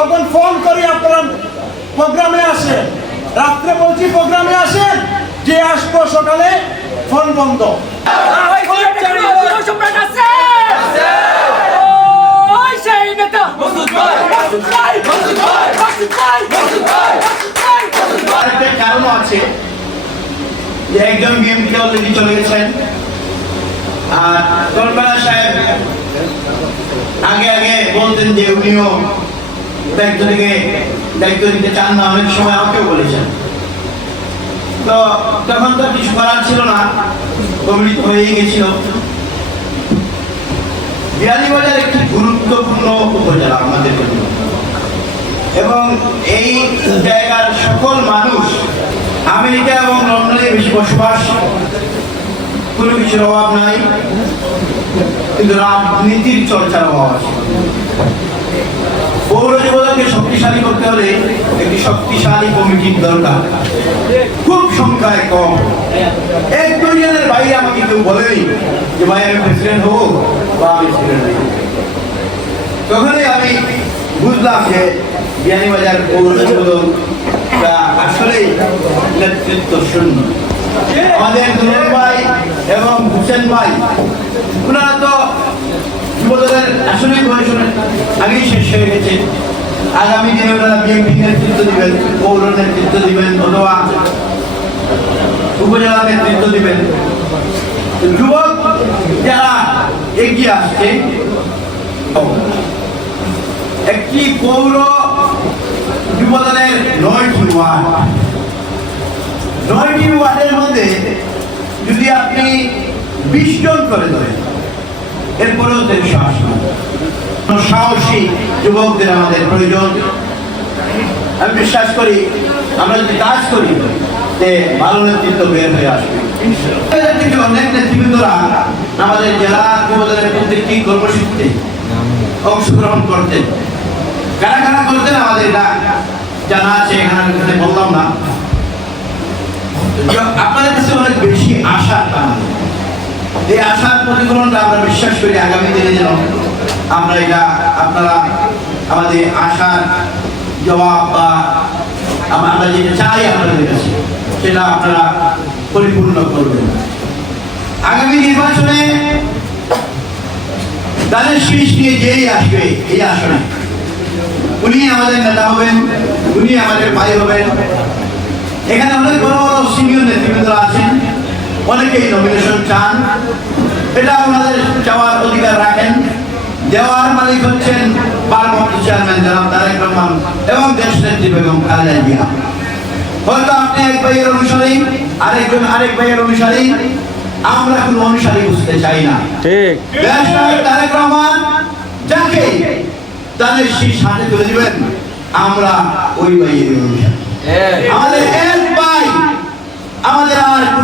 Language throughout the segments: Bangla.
তখন ফোন করি আপনারা প্রোগ্রামে আসেন। রাত্রে বলছি প্রোগ্রামে আসেন? যে আসব সকালে ফোন বন্ধ। কারণও আছে। যে একজন বিএমপি অলরেডি চলে গেছেন। আর কল্পনা সাহেব আগে আগে বলতেন যে উনিও দায়িত্ব থেকে দায়িত্ব নিতে চান না, অনেক সময় আমাকেও বলেছেন তো তখন তো কিছু করার ছিল না কমিটি হয়ে গেছিল। বিয়ানীবাজার একটি গুরুত্বপূর্ণ উপজেলা আমাদের জন্য। এবং এই জায়গার সকল মানুষ আমেরিকা এবং লন্ডনে বেশি বসবাস, কোনো কিছুর অভাব নাই, কিন্তু রাজনীতির চর্চার অভাব আছে। পৌর যুবদলকে শক্তিশালী করতে হলে একটি শক্তিশালী কমিটির দরকার। খুব সংখ্যায় কম। এক দুইজনের বাইরে আমাকে কেউ বলেনি যে ভাই আমি প্রেসিডেন্ট হব বা আমি প্রেসিডেন্ট তখনই আমি বুঝলাম যে বিয়ানীবাজার পৌর যুবদলটা আসলেই নেতৃত্ব শূন্য। আমাদের দুলন ভাই এবং হুসেন ভাই ওনারা তো যুবদলের আসলেই বয়স আগেই শেষ হয়ে গেছে। আগামী দিনে ওনারা বিএনপি নেতৃত্ব দিবেন, পৌর নেতৃত্ব দিবেন, অথবা উপজেলা নেতৃত্ব দিবেন? যুবক যারা এগিয়ে আসছে, একটি পৌর যুবদলের নয়টি ওয়ার্ড। নয়টি ওয়ার্ডের মধ্যে যদি আপনি বিশ জন করে ধরেন এরপরেও দেড়শো আসবে সাহসী যুবকদের আমাদের প্রয়োজন। আমি বিশ্বাস করি, আমরা যদি কাজ করি যে ভালো নেতৃত্ব বের হয়ে আসবে। অংশগ্রহণ করতেন? কারা কারা আমাদের জানা আছে, এখানে বললাম না। আপনাদের কাছে অনেক বেশি আশা আমাদের। এই আশার প্রতিফলনটা আমরা বিশ্বাস করি আগামী দিনে যেন আমরা এটা আপনারা আমাদের আশার জবাব বা আমরা যেটা চাই আপনাদের কাছে, সেটা আপনারা পরিপূর্ণ করবেন। আগামী নির্বাচনে তাদের শীষ নিয়ে যেই আসবে, এই আসনে উনি আমাদের নেতা হবেন, উনি আমাদের ভাই হবেন। এখানে অনেক বড় বড় সিনিয়র আছেন অনেকেই নমিনেশন চান। এটা ওনাদের চাওয়ার অধিকার রাখেন। দেওয়ার মালিক হচ্ছেন পার্বত্য চেয়ারম্যান জনাব তারেক রহমান এবং দেশ নেত্রী বেগম খালেদা জিয়া। হয়তো আপনি এক ভাইয়ের অনুসারী আরেকজন আরেক ভাইয়ের অনুসারী। আমরা কোনো অনুসারী বুঝতে চাই না। ঠিক। দেশ নায়ক তারেক রহমান যাকে তাদের শীষ হাতে তুলে দিবেন আমরা ওই ভাইয়ের অনুসারী। আমাদের এক ভাই আমাদের আর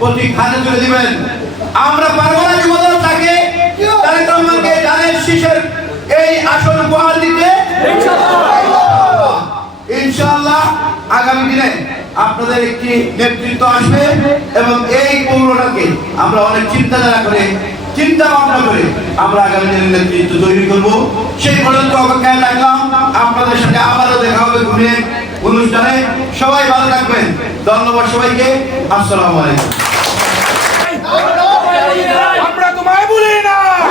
প্রতি খানে তুলে দিবেন। আমরা পারব না যুবদল তাকে তারেক রহমানকে তাদের শিশের এই আসন উপহার দিতে। ইনশাআল্লাহ আগামী দিনে আপনাদের একটি নেতৃত্ব আসবে এবং এই পৌরটাকে আমরা অনেক চিন্তাধারা করে, চিন্তা ভাবনা করে আমরা আগামী দিনের নেতৃত্ব তৈরি করব। সেই পর্যন্ত অপেক্ষায় থাকলাম। আপনাদের সাথে আবারও দেখা হবে ঘুরে অনুষ্ঠানে। সবাই ভালো থাকবেন। ধন্যবাদ সবাইকে। আসসালামু আলাইকুম আমরা তোমায় বলি না দেশে কোনো নেত্রী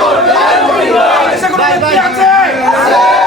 আছে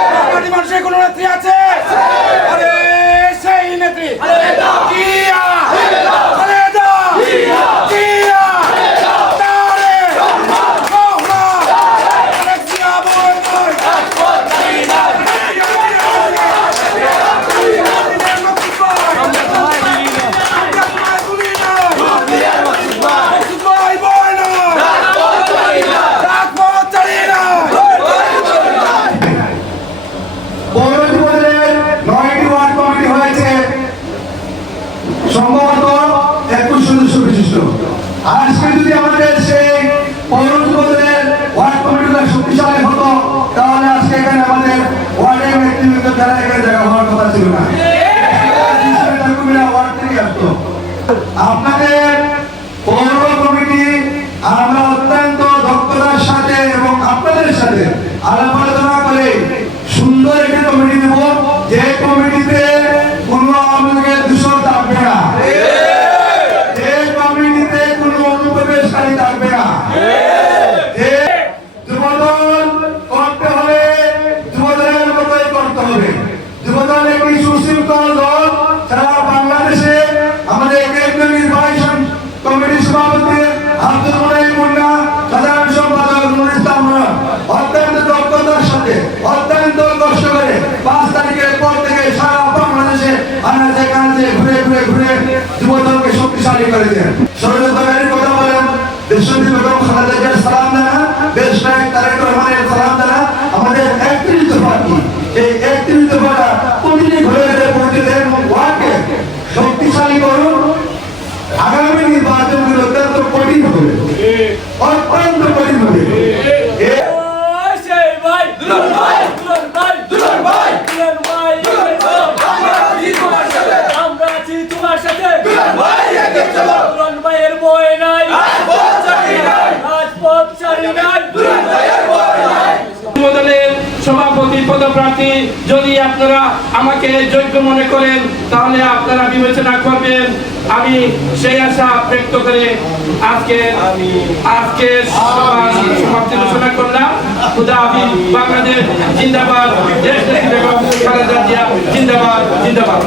করে দেন স্বর্ণতমের কথা বলেন দেশনীতি বেগম খালেদা জিয়ার সালাম দ্বারা দেশ নায়ক তারেক রহমানের সালাম দ্বারা আমাদের একত্রিশ দফা কি? এই একত্রিশ দফাটা প্রতিটি ঘরে ঘরে প্রতিদিন ওয়ার্ডকে শক্তিশালী করুন। আগামী নির্বাচনগুলো অত্যন্ত কঠিন হবে। অত্যন্ত কঠিন হবে। প্রার্থী যদি আপনারা আমাকে যোগ্য মনে করেন, তাহলে আপনারা বিবেচনা করবেন। আমি সেই আশা ব্যক্ত করে আজকে আজকে সমাপ্তি ঘোষণা করলাম। খুদা আমি বাংলাদেশ দেশ জিন্দাবাদ জিন্দাবাদ জিন্দাবাদ।